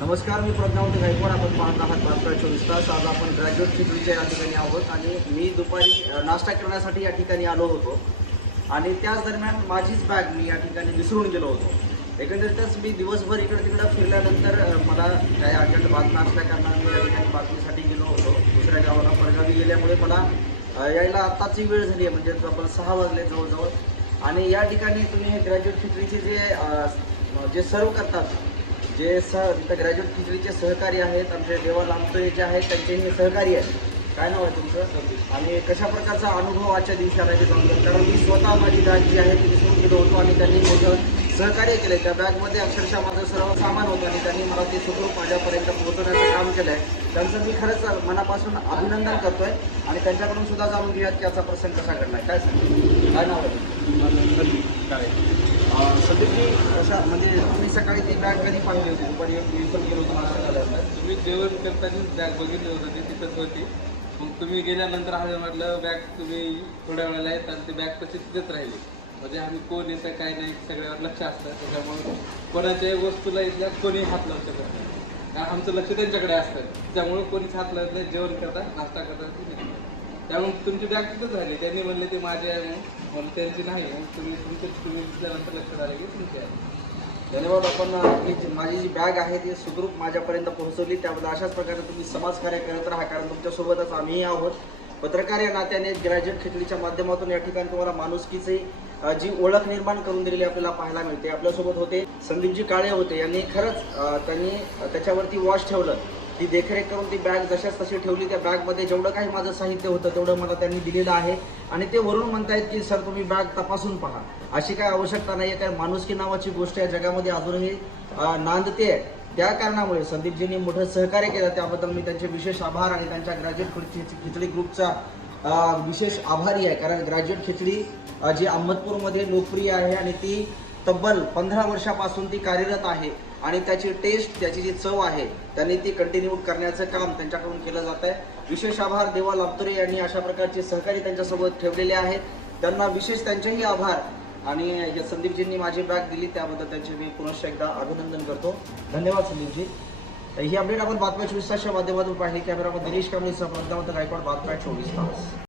नमस्कार, मी प्रज्ञावंत गायकवाड. आपण पाहत आहात बातम्या 24 तास. आज आपण ग्रॅज्युएट खिचडीच्या या ठिकाणी आहोत आणि मी दुपारी नाश्ता करण्यासाठी या ठिकाणी आलो होतो आणि त्याच दरम्यान माझीच बॅग मी या ठिकाणी विसरून गेलो होतो. एकंदरीतच मी दिवसभर इकडं तिकडं फिरल्यानंतर मला काही अर्जंट बातम्या असल्याकारणाने मी या ठिकाणी बातमीसाठी गेलो होतो. दुसऱ्या गावाला परगावी गेल्यामुळे मला यायला आत्ताची वेळ झाली आहे, म्हणजे आपण 6 वाजले जवळजवळ. आणि या ठिकाणी तुम्ही हे ग्रॅज्युएट खिचडीचे जे सर्व करतात, जे ग्रॅज्युएट खिचडीचे सहकारी आहेत, आमचे देवा लांबतोय जे आहेत त्यांचे हे सहकारी आहेत. काय नाव आहे तुमचं आणि कशा प्रकारचा अनुभव आजच्या दिवशी आला ते जाणून? कारण मी स्वतः माझी बॅग जी आहे ती विसरून गेलो होतो आणि त्यांनी मोठं सहकार्य केलं आहे. त्या बॅगमध्ये अक्षरशः माझं सर्व सामान होतं आणि त्यांनी मला ते सुखरूप माझ्यापर्यंत पोहोचवण्याचं काम केलं आहे. त्यांचं मी खरंच मनापासून अभिनंदन करतो आहे आणि त्यांच्याकडून सुद्धा जाणून घेऊयात की याचा प्रसंग कसा घडला आहे. काय सांग, काय नाव आहे? काय संदीपजी, कशा म्हणजे तुम्ही सकाळी ती बॅग कधी पाहिली होती? दुपारी विसरून गेलो होतो नाश्ता झाल्यानंतर. तुम्ही जेवण करताना बॅग बघितली होती, ती तिथंच होती. मग तुम्ही गेल्यानंतर आम्ही म्हटलं बॅग तुम्ही थोड्या वेळेला येत आणि ती बॅग तशी तिथंच राहिली. म्हणजे आम्ही कोण येतं काय नाही सगळ्यावर लक्ष असतं, त्याच्यामुळे कोणाच्याही वस्तूला इथल्या कोणी हात लावू शकत नाही. कारण आमचं लक्ष त्यांच्याकडे असतं, त्यामुळे कोणीच हात लावत नाही. जेवण करता नाश्ता करता त्यामुळे तुमची बॅग तिथंच राहिली. त्यांनी म्हणले ती माझी आहे म्हणून त्यांची नाही. मग तुम्ही दिसल्यानंतर लक्षात आलं की तुमची आहे. धन्यवाद. आपण ही माझी जी बॅग आहे ती सुखरूप माझ्यापर्यंत पोहोचवली, त्याबद्दल अशाच प्रकारे तुम्ही समाजकार्य करत राहा. कारण तुमच्यासोबतच आम्हीही आहोत. पत्रकार या नात्याने ग्रॅज्युएट खिचडीच्या माध्यमातून या ठिकाणी तुम्हाला माणुसकीची जी ओळख निर्माण करून दिलेली आपल्याला पाहायला मिळते. आपल्यासोबत होते संदीपजी काळे होते. यांनी खरंच त्यांनी त्याच्यावरती वॉच ठेवलं, ती देखरेख करून ती बॅग जशाच तशी ठेवली. त्या बॅगमध्ये जेवढं काही माझं साहित्य होतं तेवढं मला त्यांनी दिलेलं आहे आणि ते वरून म्हणतायत की सर तुम्ही बॅग तपासून पहा. अशी काय आवश्यकता नाही आहे, कारण माणुसकी नावाची गोष्ट या जगामध्ये अजूनही नांदते. त्या कारणामुळे संदीपजींनी मोठं सहकार्य केलं, त्याबद्दल मी त्यांचे विशेष आभार आणि त्यांच्या ग्रॅज्युएट खिचडी ग्रुपचा विशेष आभारी आहे. कारण ग्रॅज्युएट खिचडी जी अहमदपूरमध्ये लोकप्रिय आहे आणि ती तब्बल 15 वर्षापासून ती कार्यरत आहे आणि त्याची टेस्ट, त्याची जी चव आहे त्यांनी ती कंटिन्यू करण्याचं काम त्यांच्याकडून केलं जात आहे. विशेष आभार देवा लांबतोरे यांनी अशा प्रकारचे सहकारी त्यांच्यासोबत ठेवलेले आहेत. त्यांना विशेष त्यांचेही आभार. आणि संदीपजींनी माझी बॅग दिली त्याबद्दल त्यांचे मी पुनश्च एकदा अभिनंदन करतो. धन्यवाद संदीपजी. ही अपडेट आपण बातम्या 24 तासच्या माध्यमातून पाहिली. कॅमेरामध्ये दिनेश कांबळेसह प्रज्ञावंत गायकवाड, बातम्या 24 तास.